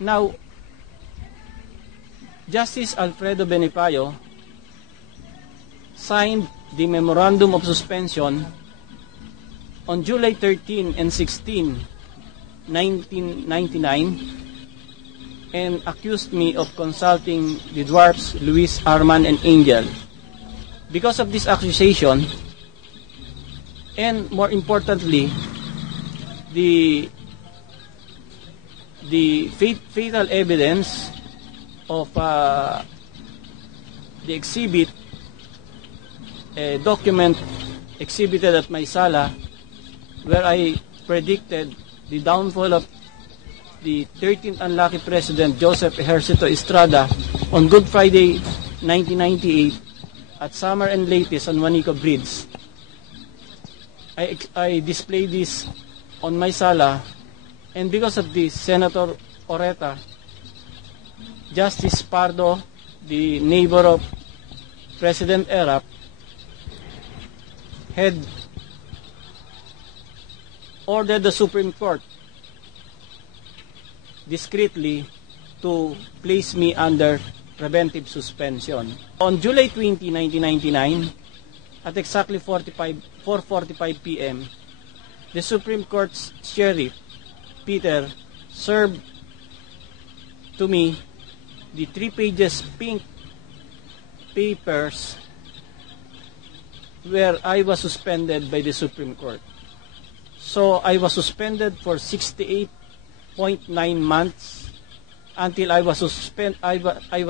Now, Justice Alfredo Benipayo signed the Memorandum of Suspension on July 13 and 16, 1999, and accused me of consulting the dwarfs Luis, Arman, and Angel. Because of this accusation, and more importantly, the fatal evidence of the exhibit, a document exhibited at my sala, where I predicted the downfall of the 13th unlucky President Joseph Ejercito Estrada on Good Friday 1998 at Summer and Leyte San Juanico Bridge. I displayed this on my sala, and because of this, Senator Oreta, Justice Pardo, the neighbor of President Erap, had ordered the Supreme Court discreetly to place me under preventive suspension. On July 20, 1999, at exactly 4:45 p.m., the Supreme Court's Sheriff, Peter, served to me the 3 pages pink papers where I was suspended by the Supreme Court. So I was suspended for 68.9 months until I was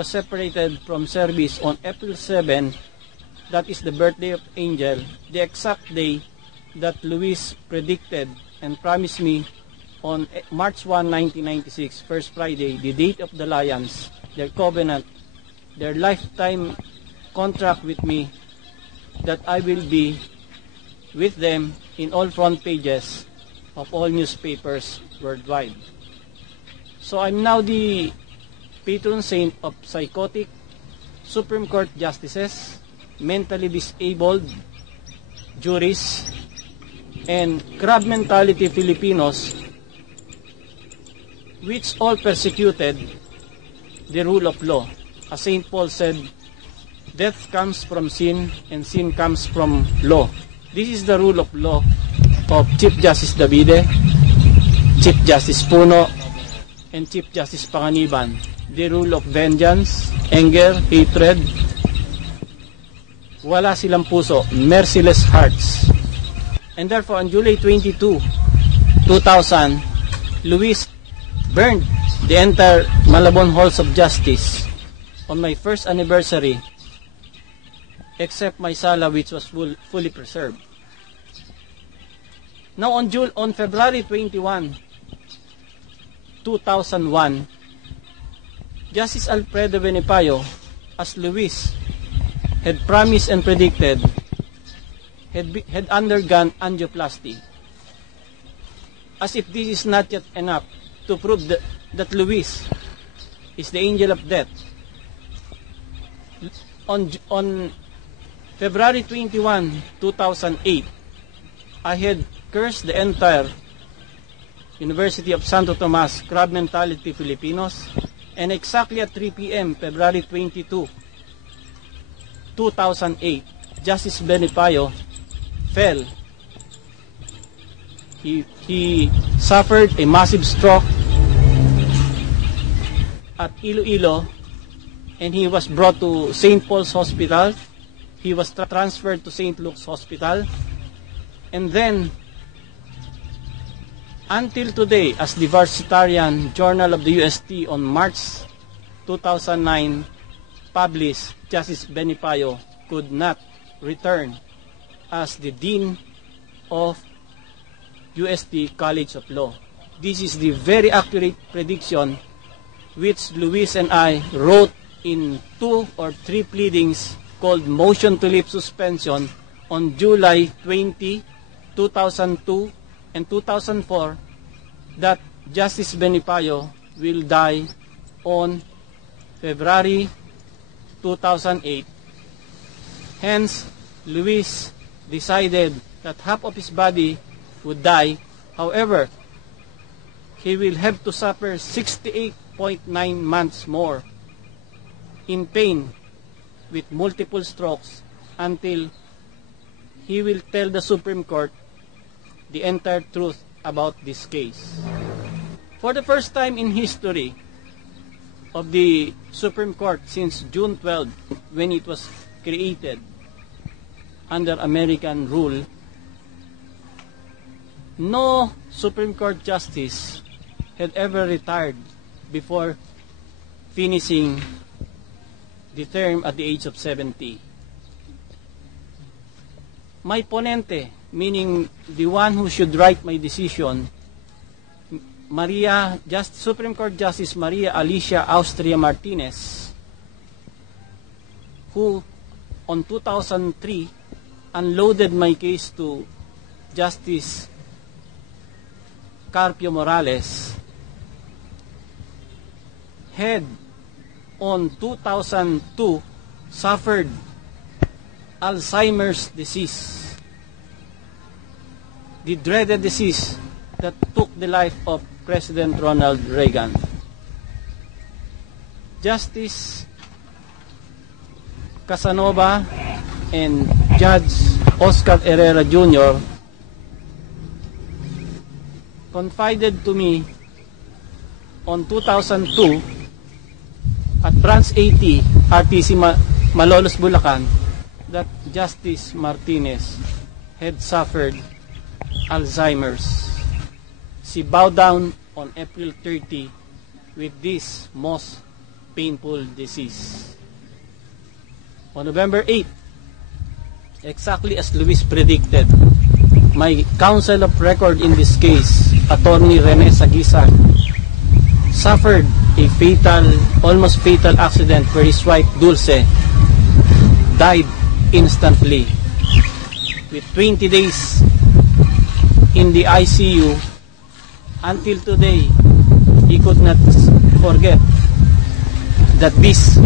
separated from service on April 7, that is the birthday of Angel, the exact day that Luis predicted and promised me on March 1, 1996, first Friday, the date of the Lions, their covenant, their lifetime contract with me, that I will be with them in all front pages of all newspapers worldwide. So I'm now the patron saint of psychotic Supreme Court justices, mentally disabled jurists, and crab mentality Filipinos, which all persecuted the rule of law. As St. Paul said, death comes from sin and sin comes from law. This is the rule of law of Chief Justice Davide, Chief Justice Puno, and Chief Justice Panganiban. The rule of vengeance, anger, hatred. Wala silang puso, merciless hearts. And therefore, on July 22, 2000, Luis burned the entire Malabon Halls of Justice on my first anniversary, except my sala, which was fully preserved. Now on February 21, 2001, Justice Alfredo Benipayo, as Luis had promised and predicted, had undergone angioplasty. As if this is not yet enough to prove that Luis is the angel of death. On February 21, 2008, I had cursed the entire University of Santo Tomas crab mentality Filipinos, and exactly at 3 p.m. February 22, 2008, Justice Benipayo fell. He suffered a massive stroke at Iloilo, and he was brought to St. Paul's Hospital. He was transferred to St. Luke's Hospital, and then until today, as the Varsitarian Journal of the UST on March 2009 published, Justice Benipayo could not return as the Dean of UST College of Law. This is the very accurate prediction which Luis and I wrote in 2 or 3 pleadings called Motion to Lift Suspension on July 20, 2002 and 2004, that Justice Benipayo will die on February 2008. Hence, Luis decided that half of his body would die. However, he will have to suffer 68.9 months more in pain with multiple strokes until he will tell the Supreme Court the entire truth about this case. For the first time in history of the Supreme Court since June 12, when it was created under American rule, no Supreme Court justice had ever retired before finishing the term at the age of 70. My ponente, meaning the one who should write my decision, Supreme Court Justice Maria Alicia Austria Martinez, who on 2003 unloaded my case to Justice Carpio Morales, had on 2002 suffered Alzheimer's disease, the dreaded disease that took the life of President Ronald Reagan. Justice Casanova and Judge Oscar Herrera Jr. confided to me on 2002 at Branch 80 RTC Malolos, Bulacan, that Justice Martinez had suffered Alzheimer's. She bowed down on April 30 with this most painful disease. On November 8, exactly as Luis predicted, my counsel of record in this case, Attorney Rene Sagisag, suffered a almost fatal accident where his wife Dulce died instantly. With 20 days in the ICU, until today, he could not forget that this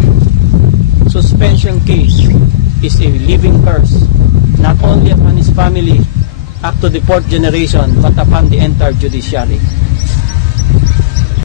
suspension case is a living curse, not only upon his family, up to the fourth generation, but upon the entire judiciary.